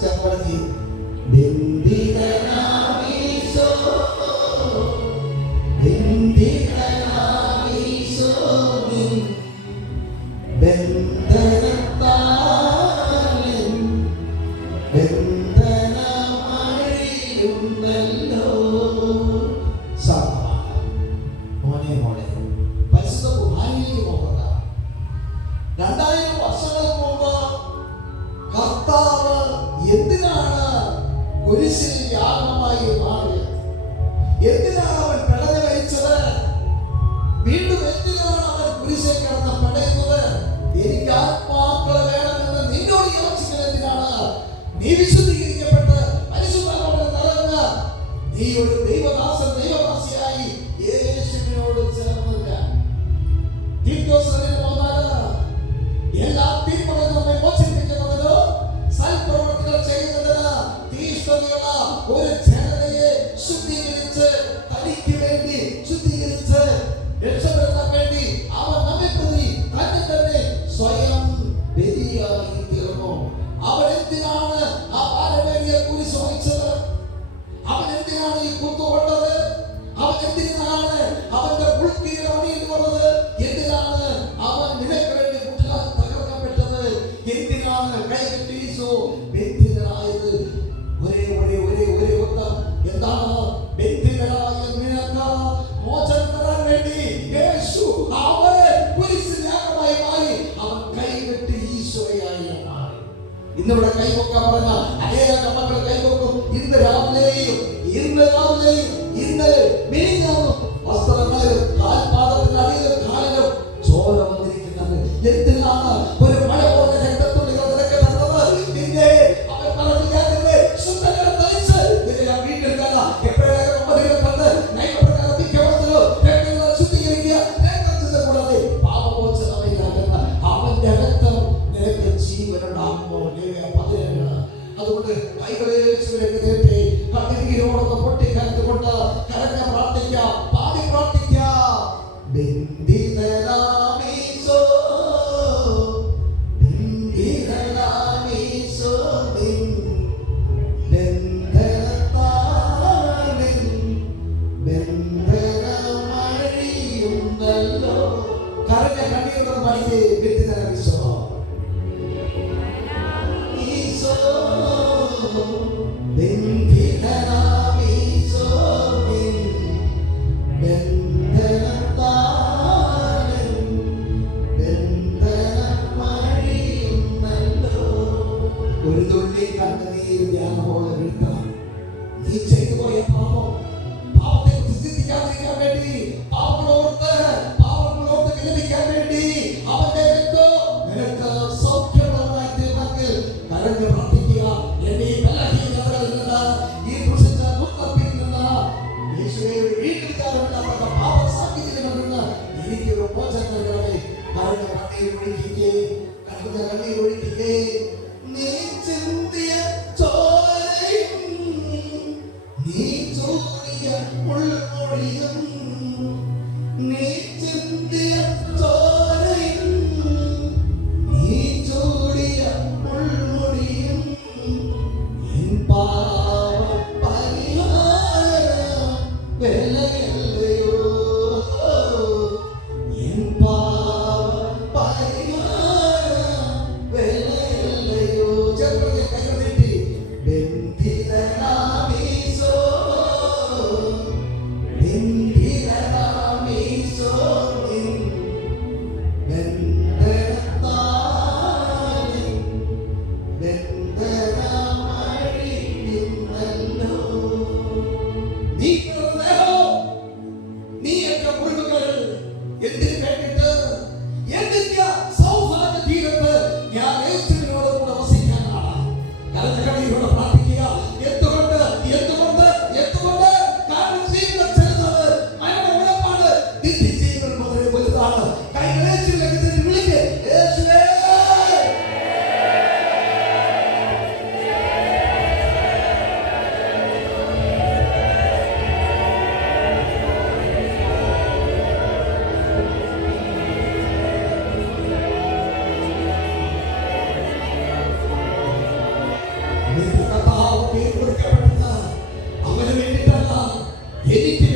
ചപ്പടത്തി ബന്ധിതനാമീശോ ബന്ധിതനാമീശോ നിൻ ബന്ധനത്താൽ ബന്ധനമഴിയുന്നല്ലോ. മോനെ മോനെ പരിശുദ്ധ കുർബാനയിലേക്ക് പോകണ്ട. 2000 വർഷങ്ങൾക്ക് മുമ്പ് കർത്താവ് എന്തിനാണ് കുരിശിൽ യാഗമായി മാറിയത്? എന്തിനാണ് അവൻ പിടഞ്ഞു മരിച്ചത്? വീണ്ടും എന്തിനാണ് അവൻ കുരിശിൽ കിടന്ന് പിടയുന്നത്? എനിക്ക് ആത്മാക്കളെ വേണമെന്ന് നിന്നോട് യാചിക്കുന്നത് എന്തിനാണ്? നീ വിശുദ്ധീകരിക്കപ്പെട്ട് പരിശുദ്ധാത്മാവിൽ നിറഞ്ഞ് നീ ഒരു ദൈവദാസൻ ദൈവദാസിയായി യേശുവിനോട് ചേർന്നില്ല. എല്ലാ തീർപ്പുകളും നമ്മെ മോചിപ്പിക്കുന്നതിന് സൽപ്രവൃത്തികൾ ചെയ്യുന്നതിന് തീഷ്ണതയുള്ള ഒരു ജനതയെ ശുദ്ധീകരിച്ച് തനിക്ക് വേണ്ടി ശുദ്ധീകരിച്ച് രക്ഷപ്പെടുത്താൻ വേണ്ടി അവൻ നമ്മെ പ്രതി തന്നെ തന്നെ സ്വയം ബലിയായി തീർന്നു. അവൻ എന്തിനാണ് ആ പാരമ്പര്യ കുരിശ് വഹിച്ചത്? അവൻ എന്തിനാണ് ഈ കുത്തുകൊണ്ടത്? അവൻ എന്തിനാണ് അവന്റെ ഉൾക്കിരീടം അണിഞ്ഞു വന്നത്? എന്തിനാണ് അവൻ നിനക്ക് വേണ്ടി കുട്ടികൾ തകർക്കപ്പെട്ടത്? എന്തിനാണ് കൈകെട്ടി ഈശോ ബന്ധിതനായത്? ഒരേ ഉത്തരം എന്താണ്? ബന്ധിതനായ നിനക്ക് മോചനം തരാൻ വേണ്ടി യേശു അവൻ കുരിശിൽ യാഗമായി മാറി. അവൻ കൈകെട്ടി ഈശോയായി മാറി. ഇന്നിവിടെ കൈവക്കാൻ പറഞ്ഞ അനേക മക്കൾ കൈവക്കും. ഇന്ന് രാവിലെയും ഇന്നലെ മിനിഞ്ഞാന്നും വസ്ത്രങ്ങളിൽ കാൽപാദത്തിന്റെ അടിയിലും കാലിലും ചോര വന്നിരിക്കുന്നത് എന്തിനാണ്? ഒരു മഴ പോലെ രക്തത്തുള്ളികൾ നിനക്ക് നടന്നത്. നിന്നെ അവൻ പറഞ്ഞില്ലേ ശുദ്ധജലം തളിച്ച് നിന്നെ ഞാൻ വീണ്ടെടുക്കാൻ എപ്പോഴേക്കും കണ്ട് നൈവപ്രകാരം മിക്കവസ്ഥയിലും രക്തങ്ങളെ ശുദ്ധീകരിക്കുക. രക്തത്തിന്റെ കൂടാതെ പാപമോചനമാകുന്ന അവന്റെ രക്തം നിനക്ക് ജീവനുണ്ടാകുമ്പോൾ 17. അതുകൊണ്ട് കൈകളെ യേശുവിലേക്ക് കണ്ണീരോടൊന്ന് പൊട്ടിക്കരഞ്ഞുകൊണ്ട് കരഞ്ഞ് പ്രാർത്ഥിക്കാം, പാടി പ്രാർത്ഥിക്കാം. ബന്ധിതനാമീശോ ബന്ധിതനാമീശോ നിൻ ബന്ധനത്താൽ ബന്ധനമഴിയുന്നല്ലോ. കരഞ്ഞ കണ്ണീരോടൊന്ന് പാടിക്കേ. ബന്ധിതനാമീശോ ഈശോ ബന്ധിതനാമീശോ നിൻ ബന്ധനത്താൽ ബന്ധനമഴിയുന്നല്ലോ. ഒരു തുള്ളി കണ്ണുനീർ ധ്യാനപോലെ വീഴ്ത്തണം. നീ ചെയ്തു പോയ പാപത്തെ ചിന്തിക്കാതിരിക്കാൻ വേണ്ടി പാപങ്ങളോർത്ത് വിലപിക്കാൻ വേണ്ടി അവന്റെ രക്തം നിനക്ക് സൗഖ്യമുള്ളതായി തീർന്നെങ്കിൽ കരഞ്ഞു പ്രാർത്ഥിക്കുക. എന്റെ ഈ ബലഹീനതകളിൽ നിന്ന്, ഈ ദുഷിച്ച ദുഃഖത്തിൽ നിന്ന്, യേശുവേ വീണ്ടെടുക്കാറുണ്ട് അവരുടെ പാപ സാഹചര്യങ്ങളിൽ നിന്ന് എനിക്കൊരു മോചനം നൽകണമേ. കരഞ്ഞ കണ്ണീർ ഒഴുക്കിക്കേ, കണ്ണീർ ഒഴുക്കിക്കേ. നീ ചിന്തിയ ചോരയും നീ ചൂടിയ മുൾമൊഴിയും, നീ ചിന്തിയ ചോരയും നീ ചൂടിയ മുൾമൊഴിയും എൻ പാപ പരിഹാരം വിലയല്ലയോ, എൻ പാപ പരിഹാരം വിലയല്ലയോ. ചെറുപ്പത്തിൽ കൈകൊണ്ടിട്ട് ബന്ധിതനാമീശോ ബന്ധിതനാമീശോ നിൻ ബന്ധനത്താൽ ബന്ധനമഴിയുന്നല്ലോ. നീ എന്റെ മുറിവുകൾ എന്തിനു വേണ്ടിട്ട്? എന്തിന്റെ സൗഭാഗ്യ തീരത്ത് ഞാൻ യേശുവിനോട് കൂടെ വസിക്കാനാണ്. കരഞ്ഞ കണ്ണീരോട് പ്രാർത്ഥിക്കുക. എന്തുകൊണ്ട്? കാരണം ജീവിതം ചെറുതാണ്, മരണം ഉറപ്പാണ്, നിത്യജീവൻ വളരെ വലുതാണ്. കൈകൾ യേശുവിലേക്ക് തിരിഞ്ഞ് വിളിക്ക്. യേശുവേ എനിക്ക്